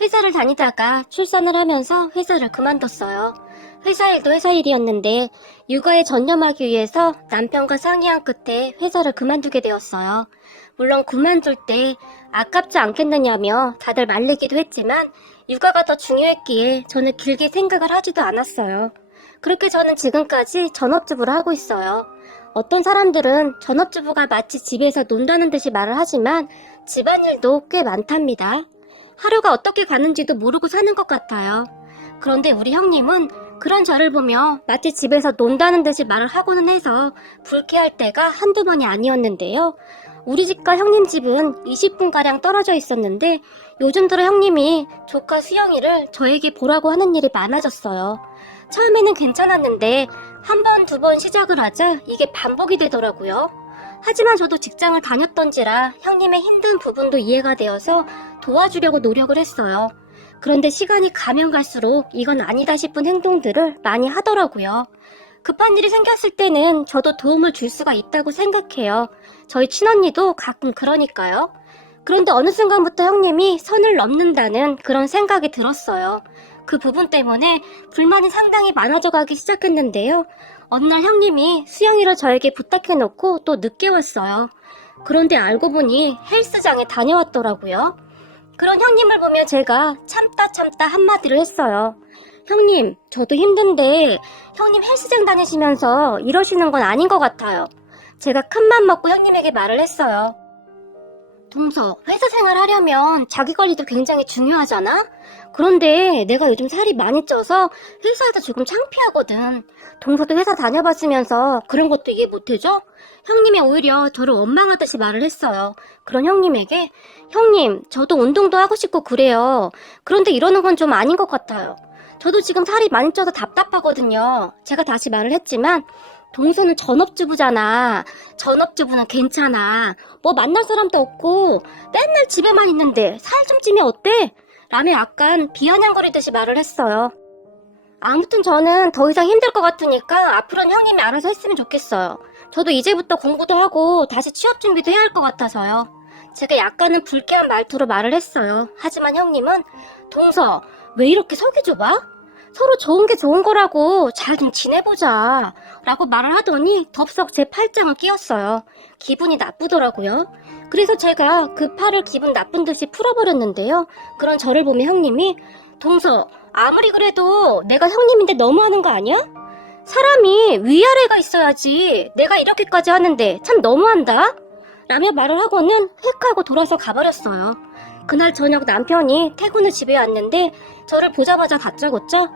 회사를 다니다가 출산을 하면서 회사를 그만뒀어요. 회사 일도 회사 일이었는데 육아에 전념하기 위해서 남편과 상의한 끝에 회사를 그만두게 되었어요. 물론 그만둘 때 아깝지 않겠느냐며 다들 말리기도 했지만 육아가 더 중요했기에 저는 길게 생각을 하지도 않았어요. 그렇게 저는 지금까지 전업주부를 하고 있어요. 어떤 사람들은 전업주부가 마치 집에서 논다는 듯이 말을 하지만 집안일도 꽤 많답니다. 하루가 어떻게 가는지도 모르고 사는 것 같아요. 그런데 우리 형님은 그런 저를 보며 마치 집에서 논다는 듯이 말을 하고는 해서 불쾌할 때가 한두 번이 아니었는데요. 우리 집과 형님 집은 20분가량 떨어져 있었는데 요즘 들어 형님이 조카 수영이를 저에게 보라고 하는 일이 많아졌어요. 처음에는 괜찮았는데 한 번, 두 번 시작을 하자 이게 반복이 되더라고요. 하지만 저도 직장을 다녔던지라 형님의 힘든 부분도 이해가 되어서 도와주려고 노력을 했어요. 그런데 시간이 가면 갈수록 이건 아니다 싶은 행동들을 많이 하더라고요. 급한 일이 생겼을 때는 저도 도움을 줄 수가 있다고 생각해요. 저희 친언니도 가끔 그러니까요. 그런데 어느 순간부터 형님이 선을 넘는다는 그런 생각이 들었어요. 그 부분 때문에 불만이 상당히 많아져 가기 시작했는데요. 어느 날 형님이 수영이를 저에게 부탁해놓고 또 늦게 왔어요. 그런데 알고 보니 헬스장에 다녀왔더라고요. 그런 형님을 보며 제가 참다 한마디를 했어요. 형님, 저도 힘든데 형님 헬스장 다니시면서 이러시는 건 아닌 것 같아요. 제가 큰맘 먹고 형님에게 말을 했어요. 동서, 회사 생활 하려면 자기 관리도 굉장히 중요하잖아? 그런데 내가 요즘 살이 많이 쪄서 회사에서 조금 창피하거든. 동서도 회사 다녀봤으면서 그런 것도 이해 못해줘? 형님이 오히려 저를 원망하듯이 말을 했어요. 그런 형님에게 형님, 저도 운동도 하고 싶고 그래요. 그런데 이러는 건 좀 아닌 것 같아요. 저도 지금 살이 많이 쪄서 답답하거든요. 제가 다시 말을 했지만 동서는 전업주부잖아. 전업주부는 괜찮아. 뭐 만날 사람도 없고 맨날 집에만 있는데 살 좀 찌면 어때? 라며 약간 비아냥거리듯이 말을 했어요. 아무튼 저는 더 이상 힘들 것 같으니까 앞으로는 형님이 알아서 했으면 좋겠어요. 저도 이제부터 공부도 하고 다시 취업 준비도 해야 할 것 같아서요. 제가 약간은 불쾌한 말투로 말을 했어요. 하지만 형님은 동서, 왜 이렇게 속이 좁아? 서로 좋은 게 좋은 거라고 잘 좀 지내보자 라고 말을 하더니 덥석 제 팔짱을 끼웠어요. 기분이 나쁘더라고요. 그래서 제가 그 팔을 기분 나쁜 듯이 풀어버렸는데요. 그런 저를 보며 형님이 동서, 아무리 그래도 내가 형님인데 너무하는 거 아니야? 사람이 위아래가 있어야지 내가 이렇게까지 하는데 참 너무한다 라며 말을 하고는 획 하고 돌아서 가버렸어요. 그날 저녁 남편이 퇴근 후 집에 왔는데 저를 보자마자 다짜고짜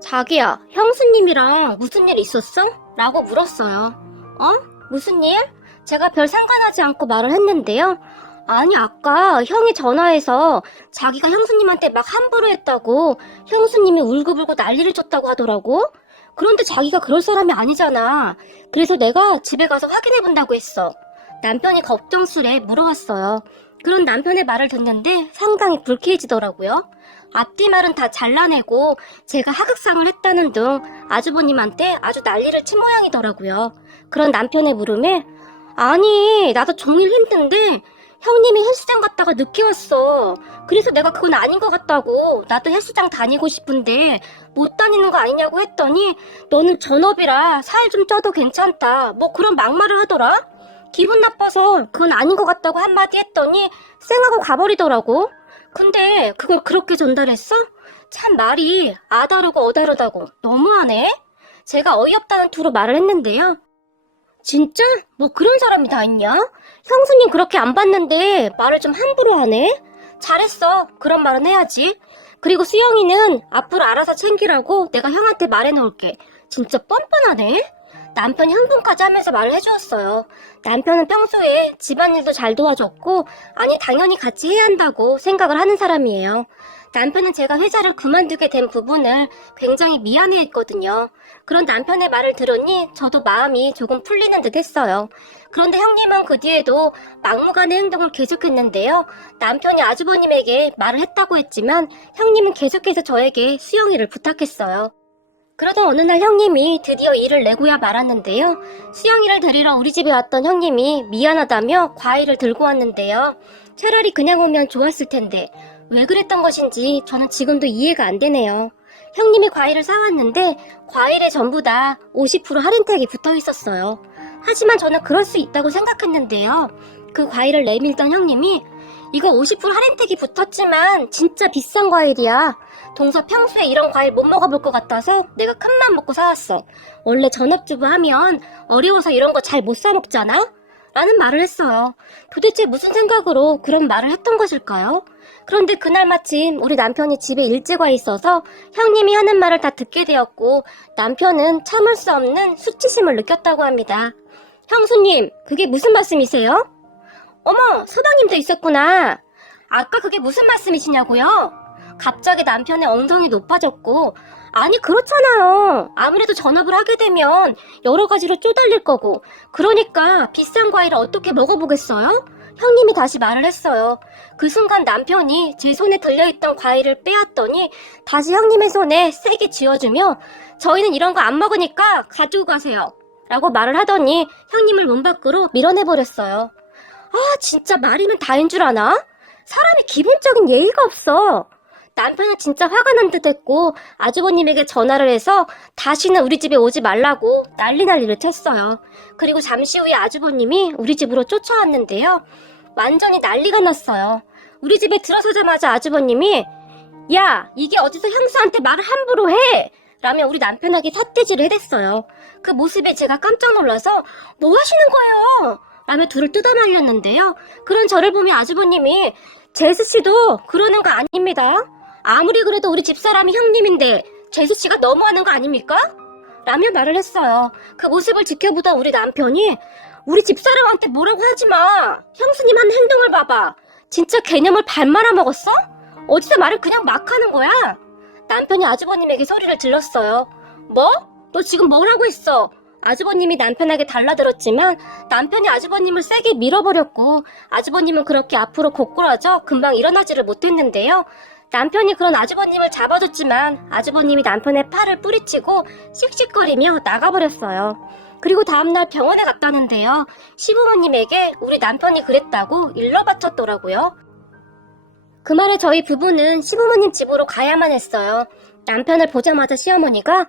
자기야, 형수님이랑 무슨 일 있었어? 라고 물었어요. 어? 무슨 일? 제가 별 상관하지 않고 말을 했는데요. 아니, 아까 형이 전화해서 자기가 형수님한테 막 함부로 했다고 형수님이 울고불고 난리를 쳤다고 하더라고. 그런데 자기가 그럴 사람이 아니잖아. 그래서 내가 집에 가서 확인해 본다고 했어. 남편이 걱정스레 물어왔어요. 그런 남편의 말을 듣는데 상당히 불쾌해지더라고요. 앞뒤 말은 다 잘라내고 제가 하극상을 했다는 등 아주버님한테 아주 난리를 친 모양이더라고요. 그런 남편의 물음에 아니, 나도 종일 힘든데 형님이 헬스장 갔다가 늦게 왔어. 그래서 내가 그건 아닌 것 같다고 나도 헬스장 다니고 싶은데 못 다니는 거 아니냐고 했더니 너는 전업이라 살 좀 쪄도 괜찮다. 뭐 그런 막말을 하더라. 기분 나빠서 그건 아닌 것 같다고 한마디 했더니 쌩하고 가버리더라고. 근데 그걸 그렇게 전달했어? 참 말이 아다르고 어다르다고 너무하네. 제가 어이없다는 투로 말을 했는데요. 진짜? 뭐 그런 사람이 다 있냐? 형수님 그렇게 안 봤는데 말을 좀 함부로 하네? 잘했어. 그런 말은 해야지. 그리고 수영이는 앞으로 알아서 챙기라고 내가 형한테 말해놓을게. 진짜 뻔뻔하네? 남편이 흥분까지 하면서 말을 해주었어요. 남편은 평소에 집안일도 잘 도와줬고 아니 당연히 같이 해야 한다고 생각을 하는 사람이에요. 남편은 제가 회사를 그만두게 된 부분을 굉장히 미안해했거든요. 그런 남편의 말을 들으니 저도 마음이 조금 풀리는 듯 했어요. 그런데 형님은 그 뒤에도 막무가내 행동을 계속했는데요. 남편이 아주버님에게 말을 했다고 했지만 형님은 계속해서 저에게 수영이를 부탁했어요. 그러던 어느 날 형님이 드디어 일을 내고야 말았는데요. 수영이를 데리러 우리 집에 왔던 형님이 미안하다며 과일을 들고 왔는데요. 차라리 그냥 오면 좋았을 텐데 왜 그랬던 것인지 저는 지금도 이해가 안 되네요. 형님이 과일을 사왔는데 과일에 전부 다 50% 할인택이 붙어 있었어요. 하지만 저는 그럴 수 있다고 생각했는데요. 그 과일을 내밀던 형님이 이거 50% 할인택이 붙었지만 진짜 비싼 과일이야. 동서 평소에 이런 과일 못 먹어볼 것 같아서 내가 큰맘 먹고 사왔어. 원래 전업주부 하면 어려워서 이런 거 잘 못 사 먹잖아? 라는 말을 했어요. 도대체 무슨 생각으로 그런 말을 했던 것일까요? 그런데 그날 마침 우리 남편이 집에 일찍 와 있어서 형님이 하는 말을 다 듣게 되었고 남편은 참을 수 없는 수치심을 느꼈다고 합니다. 형수님, 그게 무슨 말씀이세요? 어머, 서방님도 있었구나. 아까 그게 무슨 말씀이시냐고요? 갑자기 남편의 엉덩이 높아졌고 아니 그렇잖아요. 아무래도 전업을 하게 되면 여러 가지로 쪼달릴 거고 그러니까 비싼 과일을 어떻게 먹어보겠어요? 형님이 다시 말을 했어요. 그 순간 남편이 제 손에 들려있던 과일을 빼앗더니 다시 형님의 손에 세게 쥐어주며 저희는 이런 거 안 먹으니까 가지고 가세요 라고 말을 하더니 형님을 문 밖으로 밀어내버렸어요. 아 진짜 말이면 다인 줄 아나? 사람이 기본적인 예의가 없어. 남편은 진짜 화가 난 듯 했고 아주버님에게 전화를 해서 다시는 우리 집에 오지 말라고 난리를 쳤어요. 그리고 잠시 후에 아주버님이 우리 집으로 쫓아왔는데요. 완전히 난리가 났어요. 우리 집에 들어서자마자 아주버님이 야 이게 어디서 형수한테 말을 함부로 해! 라며 우리 남편에게 삿대질을 해댔어요. 그 모습에 제가 깜짝 놀라서 뭐 하시는 거예요? 라며 둘을 뜯어말렸는데요. 그런 저를 보며 아주버님이 제수씨도 그러는 거 아닙니다. 아무리 그래도 우리 집사람이 형님인데 제수씨가 너무하는 거 아닙니까? 라며 말을 했어요. 그 모습을 지켜보던 우리 남편이 우리 집사람한테 뭐라고 하지마. 형수님 하는 행동을 봐봐. 진짜 개념을 발 말아먹었어? 어디서 말을 그냥 막 하는 거야? 남편이 아주버님에게 소리를 질렀어요. 뭐? 너 지금 뭐라고 했어? 아주버님이 남편에게 달라들었지만 남편이 아주버님을 세게 밀어버렸고 아주버님은 그렇게 앞으로 고꾸라져 금방 일어나지를 못했는데요. 남편이 그런 아주버님을 잡아줬지만 아주버님이 남편의 팔을 뿌리치고 씩씩거리며 나가버렸어요. 그리고 다음날 병원에 갔다는데요. 시부모님에게 우리 남편이 그랬다고 일러 바쳤더라고요. 그 말에 저희 부부는 시부모님 집으로 가야만 했어요. 남편을 보자마자 시어머니가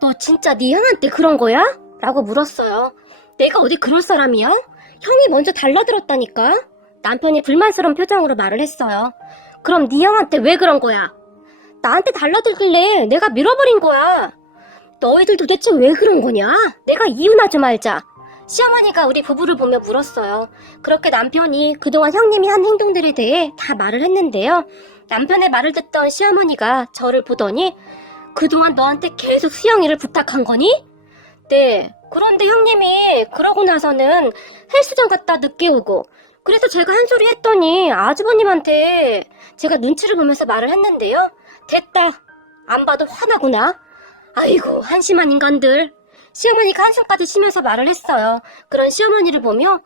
너 진짜 네 형한테 그런 거야? 라고 물었어요. 내가 어디 그럴 사람이야? 형이 먼저 달라들었다니까? 남편이 불만스러운 표정으로 말을 했어요. 그럼 네 형한테 왜 그런 거야? 나한테 달라들길래 내가 밀어버린 거야. 너희들 도대체 왜 그런 거냐? 내가 이유나 좀 알자. 시어머니가 우리 부부를 보며 물었어요. 그렇게 남편이 그동안 형님이 한 행동들에 대해 다 말을 했는데요. 남편의 말을 듣던 시어머니가 저를 보더니 그동안 너한테 계속 수영이를 부탁한 거니? 네. 그런데 형님이 그러고 나서는 헬스장 갔다 늦게 오고 그래서 제가 한 소리 했더니 아주버님한테 제가 눈치를 보면서 말을 했는데요. 됐다. 안 봐도 화나구나. 아이고 한심한 인간들. 시어머니가 한숨까지 쉬면서 말을 했어요. 그런 시어머니를 보며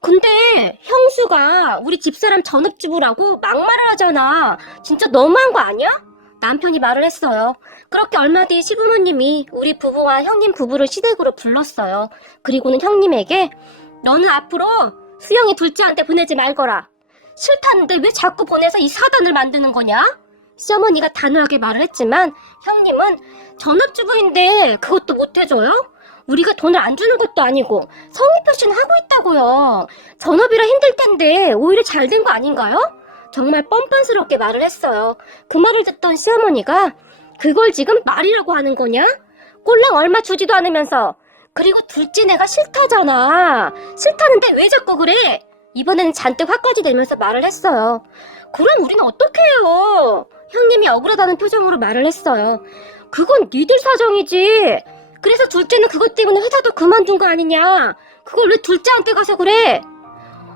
근데 형수가 우리 집사람 전업주부라고 막말을 하잖아. 진짜 너무한 거 아니야? 남편이 말을 했어요. 그렇게 얼마 뒤 시부모님이 우리 부부와 형님 부부를 시댁으로 불렀어요. 그리고는 형님에게 너는 앞으로 수영이 둘째한테 보내지 말거라. 싫다는데 왜 자꾸 보내서 이 사단을 만드는 거냐? 시어머니가 단호하게 말을 했지만 형님은 전업주부인데 그것도 못해줘요? 우리가 돈을 안 주는 것도 아니고 성의 표시는 하고 있다고요. 전업이라 힘들 텐데 오히려 잘 된 거 아닌가요? 정말 뻔뻔스럽게 말을 했어요. 그 말을 듣던 시어머니가 그걸 지금 말이라고 하는 거냐? 꼴랑 얼마 주지도 않으면서. 그리고 둘째 내가 싫다잖아. 싫다는데 왜 자꾸 그래? 이번에는 잔뜩 화까지 내면서 말을 했어요. 그럼 우리는 어떻게 해요? 형님이 억울하다는 표정으로 말을 했어요. 그건 니들 사정이지. 그래서 둘째는 그것 때문에 회사도 그만둔 거 아니냐? 그걸 왜 둘째한테 가서 그래?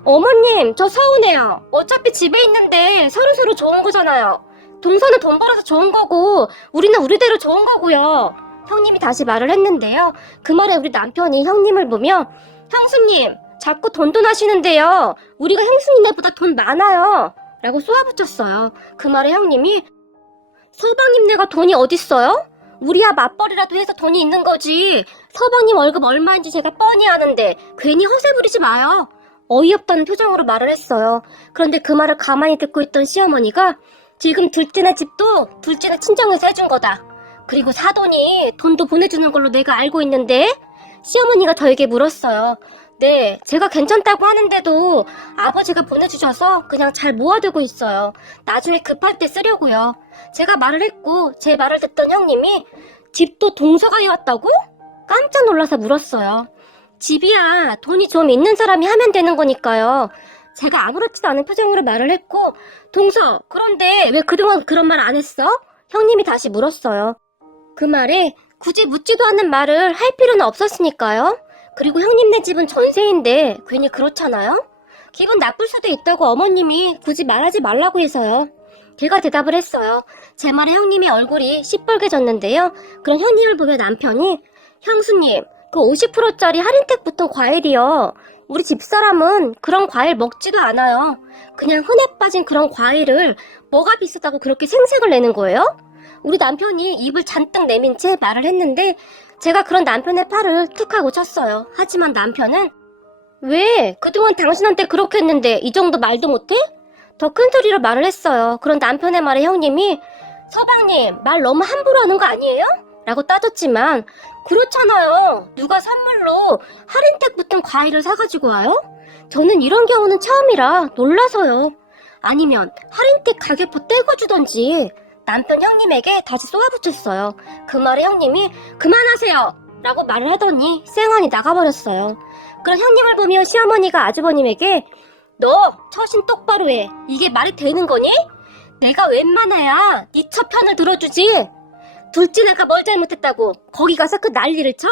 어머님, 저 서운해요. 어차피 집에 있는데 서로서로 좋은 거잖아요. 동서는 돈 벌어서 좋은 거고 우리는 우리대로 좋은 거고요. 형님이 다시 말을 했는데요. 그 말에 우리 남편이 형님을 보며 형수님, 자꾸 돈돈 하시는데요. 우리가 형수님네보다 돈 많아요. 라고 쏘아붙였어요. 그 말에 형님이 서방님네가 돈이 어딨어요? 우리야 맞벌이라도 해서 돈이 있는 거지. 서방님 월급 얼마인지 제가 뻔히 아는데 괜히 허세 부리지 마요. 어이없다는 표정으로 말을 했어요. 그런데 그 말을 가만히 듣고 있던 시어머니가 지금 둘째네 집도 둘째네 친정에서 해준 거다. 그리고 사돈이 돈도 보내주는 걸로 내가 알고 있는데 시어머니가 저에게 물었어요. 네, 제가 괜찮다고 하는데도 아버지가 보내주셔서 그냥 잘 모아두고 있어요. 나중에 급할 때 쓰려고요. 제가 말을 했고 제 말을 듣던 형님이 집도 동서가 해왔다고? 깜짝 놀라서 물었어요. 집이야 돈이 좀 있는 사람이 하면 되는 거니까요. 제가 아무렇지도 않은 표정으로 말을 했고 동서, 그런데 왜 그동안 그런 말 안 했어? 형님이 다시 물었어요. 그 말에 굳이 묻지도 않은 말을 할 필요는 없었으니까요. 그리고 형님네 집은 전세인데 괜히 그렇잖아요? 기분 나쁠 수도 있다고 어머님이 굳이 말하지 말라고 해서요. 제가 대답을 했어요. 제 말에 형님이 얼굴이 시뻘개졌는데요. 그런 형님을 보며 남편이 형수님, 그 50%짜리 할인택 붙은 과일이요. 우리 집사람은 그런 과일 먹지도 않아요. 그냥 흔해 빠진 그런 과일을 뭐가 비싸다고 그렇게 생색을 내는 거예요? 우리 남편이 입을 잔뜩 내민 채 말을 했는데 제가 그런 남편의 팔을 툭 하고 쳤어요. 하지만 남편은 왜? 그동안 당신한테 그렇게 했는데 이 정도 말도 못해? 더 큰 소리로 말을 했어요. 그런 남편의 말에 형님이 서방님, 말 너무 함부로 하는 거 아니에요? 라고 따졌지만 그렇잖아요. 누가 선물로 할인택 붙은 과일을 사가지고 와요? 저는 이런 경우는 처음이라 놀라서요. 아니면 할인택 가격표 떼고 주던지. 남편 형님에게 다시 쏘아붙였어요. 그 말에 형님이 그만하세요 라고 말을 하더니 쌩안이 나가버렸어요. 그런 형님을 보며 시어머니가 아주버님에게 너 처신 똑바로 해. 이게 말이 되는 거니? 내가 웬만해야 네 처 편을 들어주지. 둘째네가 뭘 잘못했다고 거기 가서 그 난리를 쳐?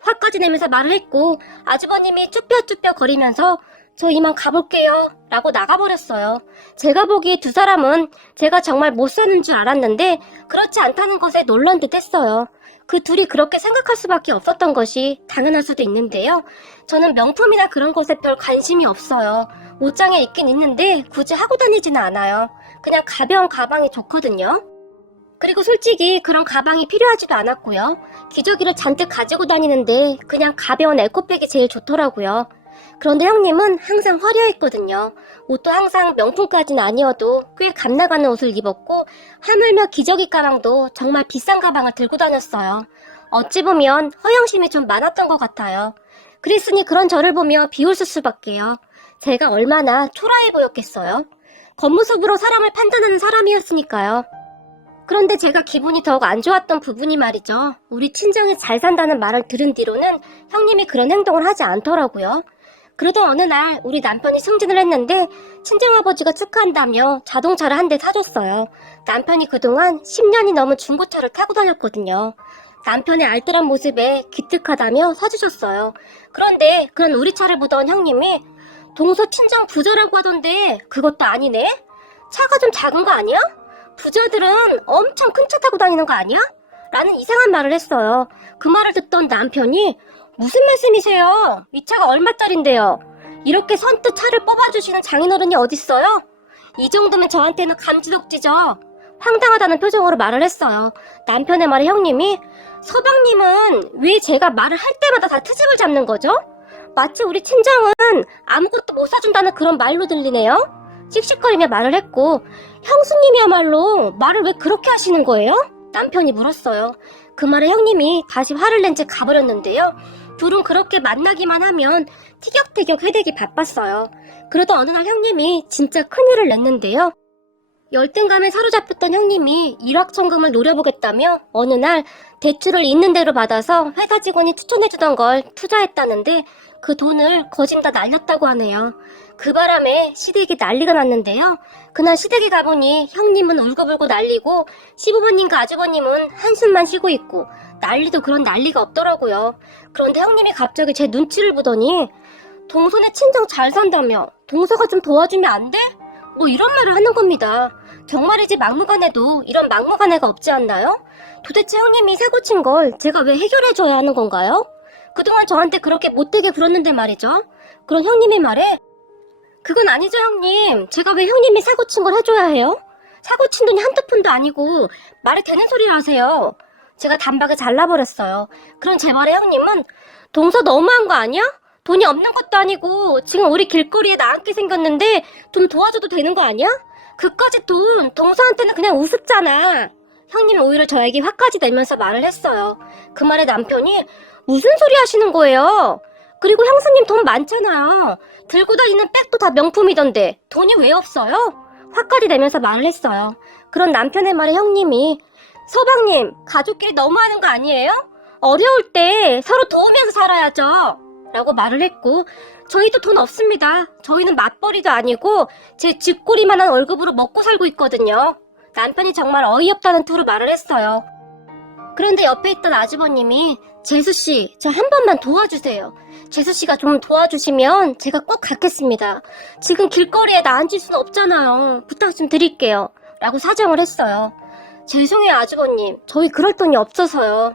화까지 내면서 말을 했고 아주버님이 쭈뼛쭈뼛 거리면서 저 이만 가볼게요 라고 나가버렸어요. 제가 보기에 두 사람은 제가 정말 못 사는 줄 알았는데 그렇지 않다는 것에 놀란 듯 했어요. 그 둘이 그렇게 생각할 수밖에 없었던 것이 당연할 수도 있는데요. 저는 명품이나 그런 것에 별 관심이 없어요. 옷장에 있긴 있는데 굳이 하고 다니지는 않아요. 그냥 가벼운 가방이 좋거든요. 그리고 솔직히 그런 가방이 필요하지도 않았고요. 기저귀를 잔뜩 가지고 다니는데 그냥 가벼운 에코백이 제일 좋더라고요. 그런데 형님은 항상 화려했거든요. 옷도 항상 명품까지는 아니어도 꽤 값나가는 옷을 입었고 하물며 기저귀 가방도 정말 비싼 가방을 들고 다녔어요. 어찌 보면 허영심이 좀 많았던 것 같아요. 그랬으니 그런 저를 보며 비웃을 수밖에요. 제가 얼마나 초라해 보였겠어요. 겉모습으로 사람을 판단하는 사람이었으니까요. 그런데 제가 기분이 더욱 안 좋았던 부분이 말이죠. 우리 친정이 잘 산다는 말을 들은 뒤로는 형님이 그런 행동을 하지 않더라고요. 그러던 어느 날 우리 남편이 승진을 했는데 친정아버지가 축하한다며 자동차를 한 대 사줬어요. 남편이 그동안 10년이 넘은 중고차를 타고 다녔거든요. 남편의 알뜰한 모습에 기특하다며 사주셨어요. 그런데 그런 우리 차를 보던 형님이 동서 친정 부자라고 하던데 그것도 아니네? 차가 좀 작은 거 아니야? 부자들은 엄청 큰 차 타고 다니는 거 아니야? 라는 이상한 말을 했어요. 그 말을 듣던 남편이 무슨 말씀이세요? 이 차가 얼마짜린데요? 이렇게 선뜻 차를 뽑아주시는 장인어른이 어딨어요? 이 정도면 저한테는 감지덕지죠. 황당하다는 표정으로 말을 했어요. 남편의 말에 형님이 서방님은 왜 제가 말을 할 때마다 다 트집을 잡는 거죠? 마치 우리 친정은 아무것도 못 사준다는 그런 말로 들리네요. 씩씩거리며 말을 했고 형수님이야말로 말을 왜 그렇게 하시는 거예요? 남편이 물었어요. 그 말에 형님이 다시 화를 낸 채 가버렸는데요. 둘은 그렇게 만나기만 하면 티격태격 해대기 바빴어요. 그러던 어느 날 형님이 진짜 큰일을 냈는데요. 열등감에 사로잡혔던 형님이 일확천금을 노려보겠다며 어느 날 대출을 있는 대로 받아서 회사 직원이 추천해주던 걸 투자했다는데 그 돈을 거진 다 날렸다고 하네요. 그 바람에 시댁이 난리가 났는데요. 그날 시댁에 가보니 형님은 울고불고 난리고 시부모님과 아주버님은 한숨만 쉬고 있고 난리도 그런 난리가 없더라고요. 그런데 형님이 갑자기 제 눈치를 보더니 동서네 친정 잘 산다며 동서가 좀 도와주면 안 돼? 뭐 이런 말을 하는 겁니다. 정말이지 막무가내도 이런 막무가내가 없지 않나요? 도대체 형님이 새 고친 걸 제가 왜 해결해줘야 하는 건가요? 그동안 저한테 그렇게 못되게 굴었는데 말이죠. 그런 형님의 말에 그건 아니죠 형님. 제가 왜 형님이 새 고친 걸 해줘야 해요? 사 고친 돈이 한두 푼도 아니고 말이 되는 소리를 하세요. 제가 단박에 잘라버렸어요. 그럼 제 말에 형님은 동서 너무한 거 아니야? 돈이 없는 것도 아니고 지금 우리 길거리에 나앉게 생겼는데 좀 도와줘도 되는 거 아니야? 그까짓 돈 동서한테는 그냥 우습잖아. 형님이 오히려 저에게 화까지 내면서 말을 했어요. 그 말에 남편이 무슨 소리 하시는 거예요? 그리고 형수님 돈 많잖아요. 들고 다니는 백도 다 명품이던데 돈이 왜 없어요? 화까지 내면서 말을 했어요. 그런 남편의 말에 형님이 서방님, 가족끼리 너무하는 거 아니에요? 어려울 때 서로 도우면서 살아야죠. 라고 말을 했고, 저희도 돈 없습니다. 저희는 맞벌이도 아니고 제 쥐꼬리만한 월급으로 먹고 살고 있거든요. 남편이 정말 어이없다는 투로 말을 했어요. 그런데 옆에 있던 아주버님이 재수씨, 저 한 번만 도와주세요. 재수씨가 좀 도와주시면 제가 꼭 갖겠습니다. 지금 길거리에 나 앉을 수는 없잖아요. 부탁 좀 드릴게요. 라고 사정을 했어요. 죄송해요 아주버님. 저희 그럴 돈이 없어서요.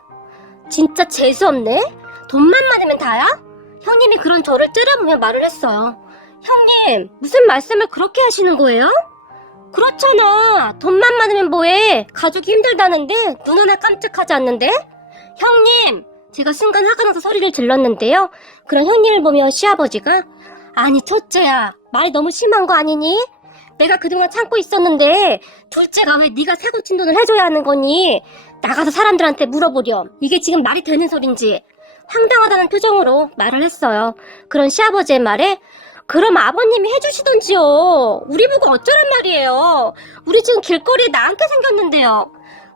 진짜 재수없네? 돈만 많으면 다야? 형님이 그런 저를 째려보며 말을 했어요. 형님, 무슨 말씀을 그렇게 하시는 거예요? 그렇잖아. 돈만 많으면 뭐해. 가족이 힘들다는데 눈 하나 깜짝하지 않는데? 형님! 제가 순간 화가 나서 소리를 질렀는데요. 그런 형님을 보며 시아버지가 아니 첫째야, 말이 너무 심한 거 아니니? 내가 그동안 참고 있었는데 둘째가 왜 네가 사고 친 돈을 해줘야 하는 거니? 나가서 사람들한테 물어보렴. 이게 지금 말이 되는 소린지. 황당하다는 표정으로 말을 했어요. 그런 시아버지의 말에 그럼 아버님이 해주시던지요. 우리 보고 어쩌란 말이에요. 우리 지금 길거리에 나앉게 생겼는데요.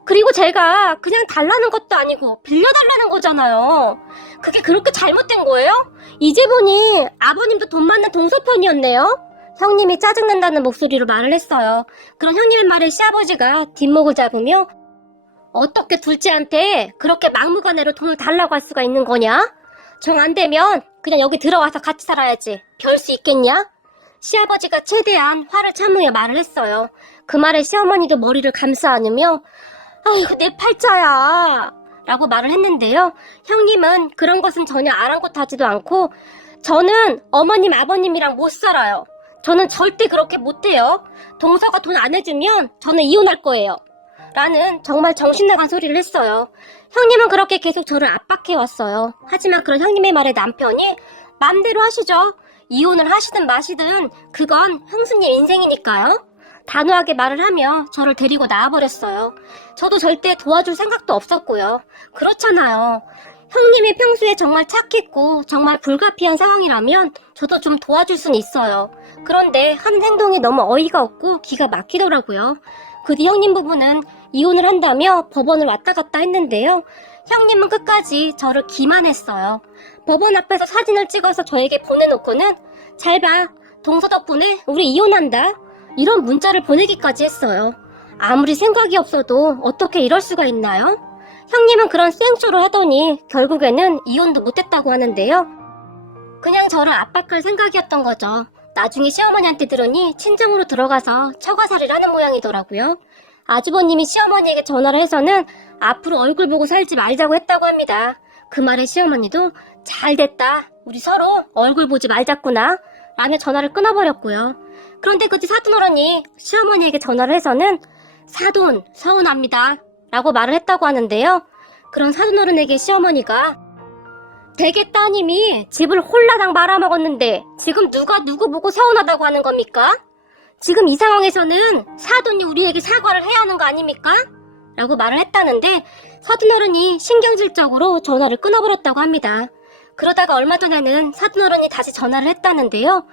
그리고 제가 그냥 달라는 것도 아니고 빌려달라는 거잖아요. 그게 그렇게 잘못된 거예요? 이제 보니 아버님도 돈 많는 동서편이었네요. 형님이 짜증난다는 목소리로 말을 했어요. 그런 형님의 말에 시아버지가 뒷목을 잡으며 어떻게 둘째한테 그렇게 막무가내로 돈을 달라고 할 수가 있는 거냐? 정 안 되면 그냥 여기 들어와서 같이 살아야지. 별 수 있겠냐? 시아버지가 최대한 화를 참으며 말을 했어요. 그 말에 시어머니도 머리를 감싸 안으며 아이고 내 팔자야 라고 말을 했는데요. 형님은 그런 것은 전혀 아랑곳하지도 않고 저는 어머님 아버님이랑 못 살아요. 저는 절대 그렇게 못해요. 동서가 돈 안 해주면 저는 이혼할 거예요. 라는 정말 정신나간 소리를 했어요. 형님은 그렇게 계속 저를 압박해왔어요. 하지만 그런 형님의 말에 남편이 맘대로 하시죠. 이혼을 하시든 마시든 그건 형수님 인생이니까요. 단호하게 말을 하며 저를 데리고 나와버렸어요. 저도 절대 도와줄 생각도 없었고요. 그렇잖아요. 형님이 평소에 정말 착했고 정말 불가피한 상황이라면 저도 좀 도와줄 순 있어요. 그런데 하는 행동이 너무 어이가 없고 기가 막히더라고요. 그 뒤 형님 부부는 이혼을 한다며 법원을 왔다 갔다 했는데요. 형님은 끝까지 저를 기만했어요. 법원 앞에서 사진을 찍어서 저에게 보내놓고는 잘 봐, 동서 덕분에 우리 이혼한다. 이런 문자를 보내기까지 했어요. 아무리 생각이 없어도 어떻게 이럴 수가 있나요? 형님은 그런 생쇼를 하더니 결국에는 이혼도 못했다고 하는데요. 그냥 저를 압박할 생각이었던 거죠. 나중에 시어머니한테 들으니 친정으로 들어가서 처가살이를 하는 모양이더라고요. 아주버님이 시어머니에게 전화를 해서는 앞으로 얼굴 보고 살지 말자고 했다고 합니다. 그 말에 시어머니도 잘 됐다. 우리 서로 얼굴 보지 말자꾸나 라며 전화를 끊어버렸고요. 그런데 그때 사돈어른이 시어머니에게 전화를 해서는 사돈 서운합니다 라고 말을 했다고 하는데요. 그런 사돈어른에게 시어머니가 대개 따님이 집을 홀라당 말아먹었는데 지금 누가 누구 보고 서운하다고 하는 겁니까? 지금 이 상황에서는 사돈이 우리에게 사과를 해야 하는 거 아닙니까? 라고 말을 했다는데 사돈어른이 신경질적으로 전화를 끊어버렸다고 합니다. 그러다가 얼마 전에는 사돈어른이 다시 전화를 했다는데요.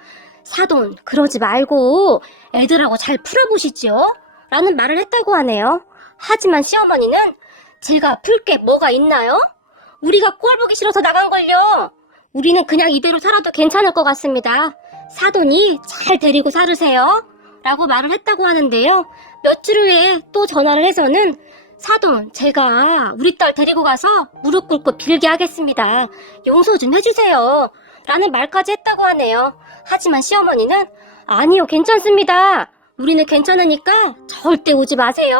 사돈 그러지 말고 애들하고 잘 풀어보시지요? 라는 말을 했다고 하네요. 하지만 시어머니는 제가 풀 게 뭐가 있나요? 우리가 꼴 보기 싫어서 나간걸요. 우리는 그냥 이대로 살아도 괜찮을 것 같습니다. 사돈이 잘 데리고 살으세요. 라고 말을 했다고 하는데요. 며칠 후에 또 전화를 해서는 사돈 제가 우리 딸 데리고 가서 무릎 꿇고 빌게 하겠습니다. 용서 좀 해주세요. 라는 말까지 했다고 하네요. 하지만 시어머니는 아니요 괜찮습니다. 우리는 괜찮으니까 절대 오지 마세요.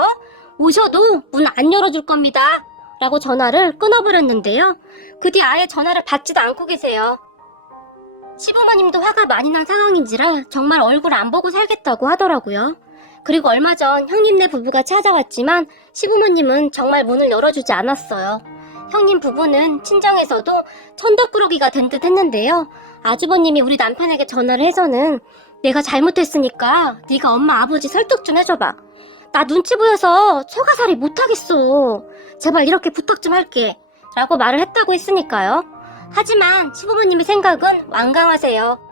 오셔도 문 안 열어줄 겁니다. 라고 전화를 끊어버렸는데요. 그 뒤 아예 전화를 받지도 않고 계세요. 시부모님도 화가 많이 난 상황인지라 정말 얼굴 안 보고 살겠다고 하더라고요. 그리고 얼마 전 형님네 부부가 찾아왔지만 시부모님은 정말 문을 열어주지 않았어요. 형님 부부는 친정에서도 천덕꾸러기가 된 듯 했는데요. 아주버님이 우리 남편에게 전화를 해서는 내가 잘못했으니까 네가 엄마 아버지 설득 좀 해줘봐. 나 눈치 보여서 처가살이 못하겠어. 제발 이렇게 부탁 좀 할게. 라고 말을 했다고 했으니까요. 하지만 시부모님의 생각은 완강하세요.